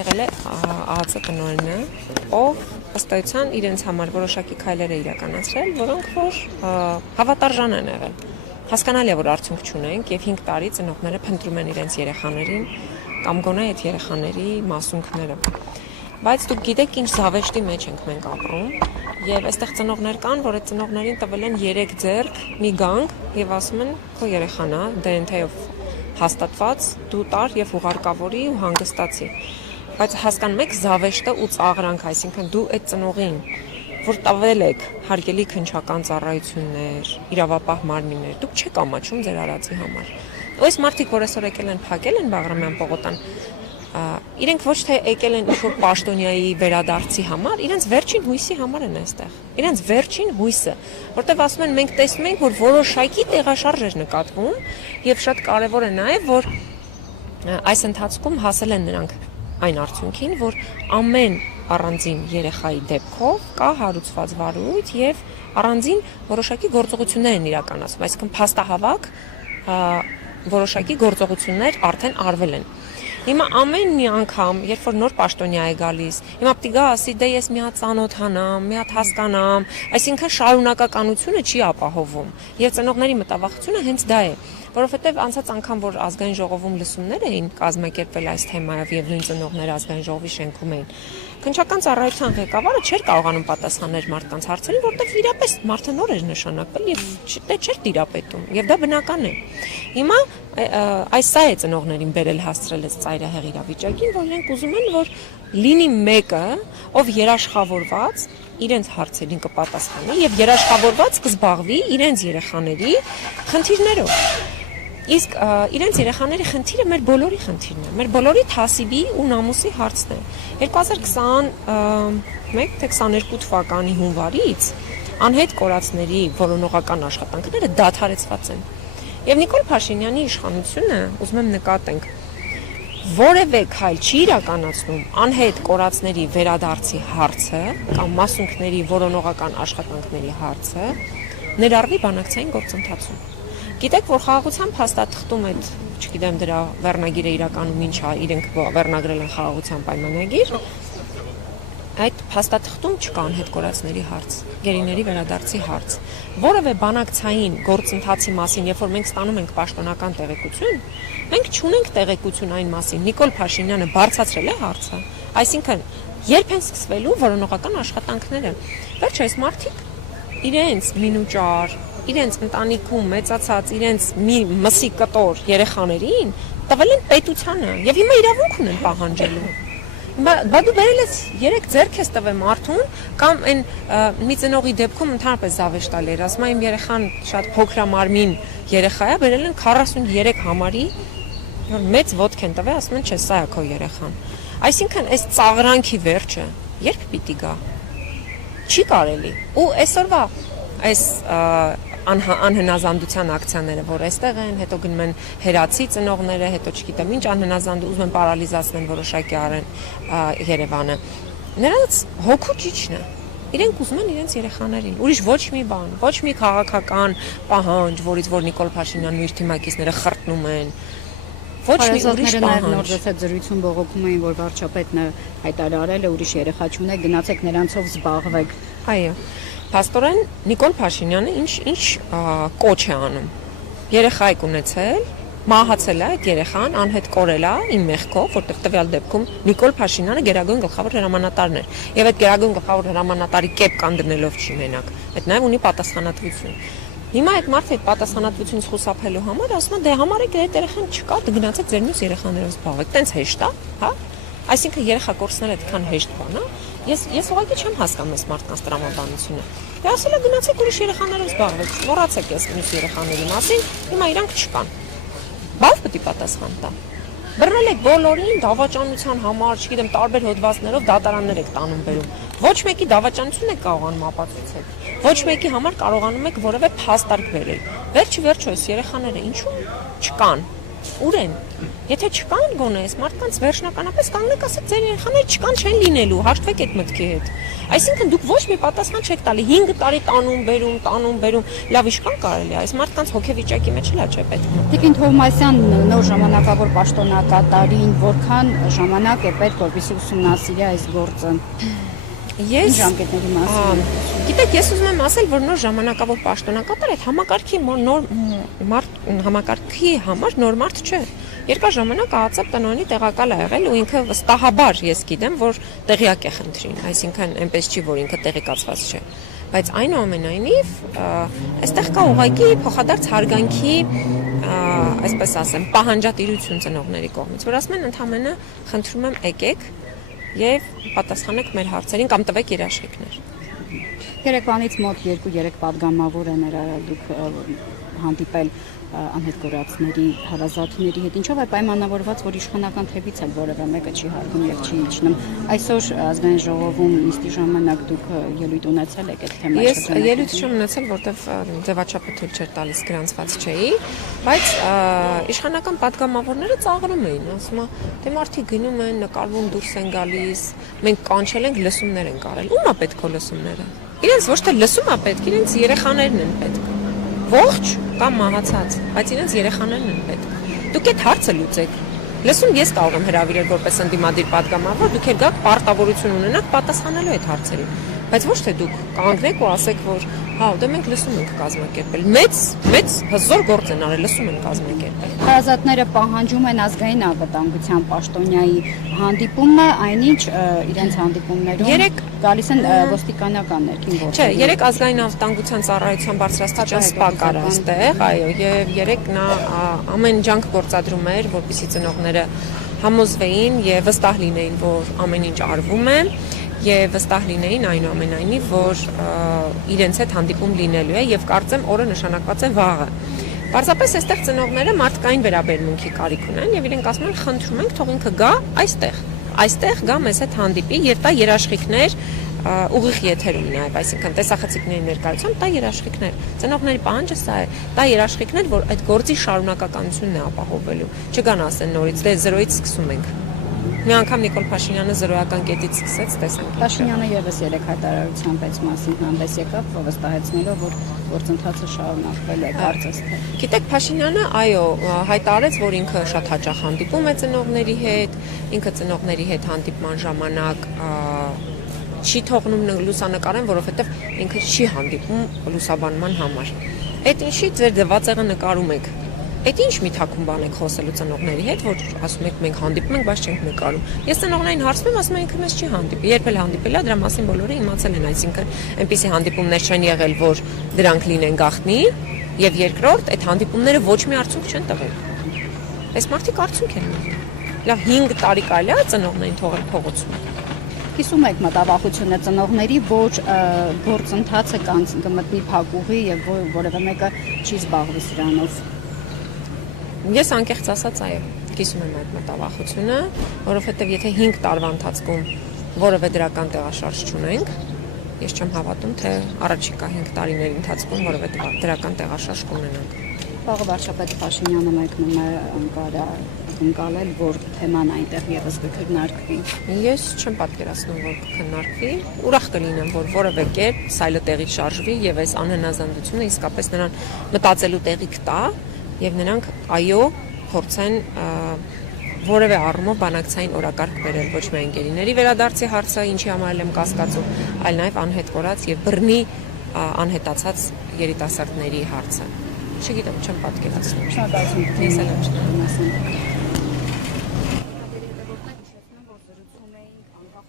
եղել է ԱԱՑ տնօրենը, ով ըստ էության իրենց համար որոշակի քայլեր է իրականացրել, որոնք որ հավատարժան են եղել։ Հասկանալի է, որ արդյունք չունենք եւ 5 տարի ծնողները փնտրում են իրենց երեխաներին կամ գոնե այդ երեխաների մասունքները։ Բայց դուք գիտեք ինչ զավեշտի մեջ ենք մենք ապրում եւ այստեղ ծնողներ կան, որ այդ ծնողներին տվել են 3 ձեռք մի գանք եւ ասում են քո երեխան է DNT-ով հաստատված, դու տար եւ ուղարկավորի ու հանգստացի։ Բայց հասկանում եք զավեշտը ու ծաղրանք, այսինքն դու այդ ծնողին, որ տվել եք հարգելի քննչական ծառայություններ, իրավապահ մարմիններ, դուք չեք ամաչում ձեր արածի համար։ Այս մարդիկ, որ այսօր եկել են փակել են Բաղրամյան պողոտան, իրենք ոչ թե եկել են ինչ-որ պաշտոնյայի վերադարձի համար, իրենց վերջին հույսի համար են այստեղ։ Իրենց վերջին հույսը, որտեղ ասում են մենք տեսնում ենք, որ որոշակի տեղաշարժ էր նկատվում եւ շատ կարեւոր է նաեւ, որ այս ընթացքում հասել են նրանք այն արդյունքին, որ ամեն առանձին երեխայի դեպքով կա հարուցված վարույթ եւ առանձին որոշակի գործողություններ են իրականացվում, այսինքն փաստահավաք որոշակի գործողություններ արդեն արվել են։ Հիմա ամեն մի անգամ, երբ որ նոր պաշտոնյա է գալիս, հիմա պիտի գա ասի, դե ես մի հատ ծանոթանամ, մի հատ հասկանամ, այսինքն շարունակականությունը չի ապահովում։ Եվ ծնողների մտավախությունը հենց դա է, որովհետև անցած անգամ, որ ազգային ժողովում լսումներ էին կազմակերպվել այս թեմայով եւ նույն ծնողները ազգային ժողովի շենքում էին, քննչական ծառայության ղեկավարը չէր կարողանում պատասխանել մարդկանց հարցերին, որտեղ իրապես մարդը նոր էր նշանակվել եւ դե չէր տիրապետում, եւ դա բնական է։ Հիմա այս սա է ծնողներին բերել հասցրել այս ծայրահեղ իրավիճակին, որ իրենք ուզում են, որ լինի մեկը, ով երաշխավորված իրենց հարցերին կպատասխանի եւ երաշխավորված կզբաղվի իրենց երեխաների խնդիրներով։ Իսկ իրենց երեխաների խնդիրը մեր բոլորի խնդիրն է, մեր բոլորի թասիբի ու նամուսի հարցն է։ 2021 թե 22 թվականի հունվարից անհետ կորածների որոնողական աշխատանքները դադարեցված են։ Եվ Նիկոլ Փաշինյանի իշխանությունը, ուզում եմ նկատենք, որևէ քայլ չի իրականացնում անհետ կորածների վերադարձի հարցը կամ մասունքների որոնողական աշխատանքների հարցը ներառվի բանակցային գործընթացում։ Գիտեք, որ խաղաղության փաստաթղթում այդ, չգիտեմ դրա վերնագիրը իրականում ինչ է, իրենք վերնագրել են խաղաղության պայմանագիր, այդ փաստաթղթում չկա անհետ կորածների հարց, գերիների վերադարձի հարց։ Որևէ բանակցային գործընթացի մասին, երբ որ մենք ստանում ենք պաշտոնական տեղեկություն, մենք չունենք տեղեկություն այն մասին, Նիկոլ Փաշինյանը բարձրացրել է հարցը, այսինքն երբ են սկսվելու որոնողական աշխատանքները։ Վերջ այս մարդիկ իրենց մինուճար, իրենց ընտանիքում մեծացած իրենց մի մսի կտոր երեխաներին տվել են պետությանը եւ հիմա իրավունք ունեն պահանջելու։ Բա դու բերել ես 3 ձեռք ես տվել մարդուն կամ այն մի ծնողի դեպքում ընդհանրապես զավեշտալի էր, ասում եմ իմ երեխան շատ փոքրամարմին երեխա է, բերել են 43 համարի, որ մեծ ոտք են տվել, ասում են չէ, սա է քո երեխան։ Այսինքն այս ծաղրանքի վերջը երբ պիտի գա։ Չի կարելի։ Ու այսօրվա այս անհնազանդության ակցիաները, որ այստեղ են, հետո գնում են հերացի ծնողները, հետո չգիտեմ ինչ անհնազանդ ուզում են պարալիզացնել որոշակի առեն Երևանը։ Նրանց հոգու ճիճն է։ Իրենք ուզում են իրենց երեխաներին։ Ուրիշ ոչ մի բան, ոչ մի քաղաքական պահանջ, որից որ Նիկոլ Փաշինյանն ու իր թիմակիցները խրտնում են։ Ոչ մի ուրիշ պահանջ։ Նոր դեպի զրույցում բողոքում էին, որ վարչապետն հայտարարել է ուրիշ երեխա չունեք, գնացեք նրանցով զբաղվեք։ Այո։ Փաստորեն Նիկոլ Փաշինյանը ինչ կոչ է անում։ Երեխա եք ունեցել, մահացել է այդ երեխան, անհետ կորել է իմ մեղքով, որտեղ տվյալ դեպքում Նիկոլ Փաշինյանը գերագույն գլխավոր հրամանատարն էր։ Եվ այդ գերագույն գլխավոր հրամանատարի կեպ կանգնելով չի մենակ։ Այդ նաև ունի պատասխանատվություն։ Հիմա այդ մարդը այդ պատասխանատվությունից խուսափելու համար ասում է դե համարեք այդ երեխան չկա, դու գնացեք ձեր մյուս երեխաներով զբաղվեք։ Տենց հեշտ է, հա։ Այսինքն երեխա կորցնել այդքան հեշտ բան է։ Ես ուղղակի չեմ հասկանում այս մարդկանց տրամաբանությունը։ Դե ասել է գնացեք ուրիշ երեխաներով զբաղվեք, մոռացեք ես մյուս երեխաների մասին, հիմա իրանք չկան։ Բավ պետք է պատասխան տա։ Բռնել եք բոլորին դավաճանության համար, չգիտեմ, տարբեր հոդվածներով դատարաններ եք տանում բերում։ Ոչ մեկի դավաճանություն եք կարողանում ապացուցել։ Ոչ մեկի համար կարողանում եք որևէ փաստարկ բերել։ Վերջի վերջո այս երեխաները ինչու չկան։ Ուր են։ Եթե չկան գոնե, այս մարդկանց վերջնականապես կանգնեք ասեք ձեր երեխաները չկան, չեն լինելու, հաշտվեք այդ մտքի հետ։ Այսինքն դուք ոչ մի պատասխան չեք տալի 5 տարի տանում, բերում, լավ իշքան կարելի է, այս մարդկանց հոգեվիճակի մեջ էլ չէ պետք։ Տիկին Թովմասյան նոր ժամանակավոր պաշտոնակատարին որքան ժամանակ է պետք, որպեսզի ուսումնասիրի այս գործը։ Ես ժամկետների մասին։ Գիտեք, ես ուզում եմ ասել, որ նոր ժամանակավոր պաշտոնակատար այդ համակարգի համար նոր մարդ չէ։ Երկար ժամանակ ԱԱՑ տնօրենի տեղակալ է եղել ու ինքը վստահաբար ես գիտեմ, որ տեղյակ է խնդրին, այսինքն այնպես չի, որ ինքը տեղեկացված չէ։ Բայց այնուամենայնիվ, այստեղ կա ուղղակի փոխադարձ հարգանքի, այսպես ասեմ, պահանջատիրություն ծնողների կողմից, որ ասում են ընդհանրապես խնդրում եմ եկեք եւ պատասխանեք մեր հարցերին կամ տվեք երաշխիքներ։ Երեկվանից մոտ 2-3 падգամավոր են դուք հանդիպել անհետ գործածների հարազատների հետ, ինչով է պայմանավորված, որ իշխանական թևից էլ որևէ մեկը չի հարգում եւ չի իջնում։ Այսօր ազգային ժողովում նիստի ժամանակ դուք ելույթ ունեցել եք այդ թեմայի։ Ես ելույթ չեմ ունեցել, որտեվ ձևաչափը թույլ չէր տալիս գրանցված չէի, բայց իշխանական падգամավորները ծաղրում էին, ասում են, դե մարդիկ գնում են, նկարվում, դուրս են գալիս, մենք կանչել ենք, լսումներ ենք արել։ Ո՞ւմ է պետք է լսումները։ Իրենց ոչ թե լսում է պետք, իրենց երեխաներն են պետք։ Ողջ կամ մահացած, բայց իրենց երեխաներն են պետք։ Դուք այդ հարցը լուծեք։ Լսում ես կարող եմ հրավիրել որպես ընդդիմադիր падգամավոր, դուք էլ գաք պարտավորություն ունենաք պատասխանելու այդ հարցերին։ Բայց ոչ թե դուք կանգնեք ու ասեք, որ հա, դե մենք լսում ենք կազմակերպել։ Մեծ հզոր գործ են արել, լսում են կազմակերպել։ Հարազատները պահանջում են ազգային անվտանգության պաշտոնյայի հանդիպումը, այնինչ իրենց հանդիպումներում գալիս են ոստիկանական ներքին գործ։ Չէ, 3 ազգային անվտանգության ծառայության բարձրաստիճան սպա կար այստեղ, այո, եւ 3 նա ամեն ջանք գործադրում էր, որպեսզի ծնողները համոզվեին եւ վստահ լինեին, որ ամեն ինչ արվում է եւ վստահ լինեին այնուամենայնիվ, որ իրենց հետ հանդիպում լինելու է եւ կարծեմ օրը նշանակված է վաղը։ Պարզապես այստեղ ծնողները մարդկային վերաբերմունքի կարիք ունեն եւ իրենք ասում են խնդրում ենք թող ինքը գա այստեղ գա մեզ հետ հանդիպի եւ տա երաշխիքներ ուղիղ եթերում նաեւ, այսինքն տեսախցիկների ներկայությամբ տա երաշխիքներ։ Ծնողների պահանջը սա է, տա երաշխիքներ, որ այդ գործի շարունակականությունն է ապահովելու։ Չգան ասեն նորից, դե 0-ից սկսում ենք։ Մի անգամ Նիկոլ Փաշինյանը զրոյական կետից սկսեց, տեսանք։ Փաշինյանը եւս 3 հայտարարությամբ այս մասին հանդես եկավ, վստահեցնելով, որ գործընթացը շարունակվել է, կարծես թե։ Գիտեք, Փաշինյանը, այո, հայտարարեց, որ ինքը շատ հաճախ հանդիպում է ծնողների հետ, ինքը ծնողների հետ հանդիպման ժամանակ չի թողնում լուսանկարեն, որովհետև ինքը չի հանդիպում լուսաբանման համար։ Այդ ինչի ձեր դվածեղը նկարում եք։ Այդ ինչ մի թաքուն բան եք խոսելու ծնողների հետ, որ ասում եք մենք հանդիպում ենք, բայց չենք նկարում։ Ես ծնողներին հարցնում եմ, ասում եմ ինքը մեզ չի հանդիպի։ Երբ էլ հանդիպել է, դրա մասին բոլորը իմացել են, այսինքն այնպիսի հանդիպումներ չեն եղել, որ դրանք լինեն գաղտնի, եւ երկրորդ, այդ հանդիպումները ոչ մի արդյունք չեն տվել։ Այս մարդիկ արդյունք են ունենում։ Լավ 5 տարի կարելի է ծնողներին թողել փողոցում։ Կիսում եք մտավախությունը ծնողների, որ գործընթացը կմտնի փակուղի եւ որևէ մեկը չի զբաղվի սրանով։ Ես անկեղծ ասած այո, կիսում եմ այդ մտավախությունը, որովհետև եթե 5 տարվա ընթացքում որևէ դրական տեղաշարժ չունենք, ես չեմ հավատում, թե առաջիկա 5 տարիների ընթացքում որևէ դրական տեղաշարժ կունենանք։ Վաղը վարչապետ Փաշինյանը մեկնում է ընկալել, որ թեման այնտեղ եւս կքննարկվի։ Ես չեմ պատկերացնում, որ կքննարկվի։ Ուրախ կլինեմ, որ որևէ կերպ սայլը տեղի շարժվի եւ այս անհնազանդությունը իսկապես նրան մտածելու տեղիք տա եւ նրանք այո փորձեն որևէ առումով բանակցային օրակարգ բերել ոչ միայն գերիների վերադարձի հարցը, ինչի համար եմ կասկածում, այլ նաեւ անհետ կորած եւ բռնի անհետացած երիտասարդների հարցը։ Չգիտեմ, չեմ պատկերացնում։ Շնորհակալություն։ Ես էլ եմ շնորհակալ։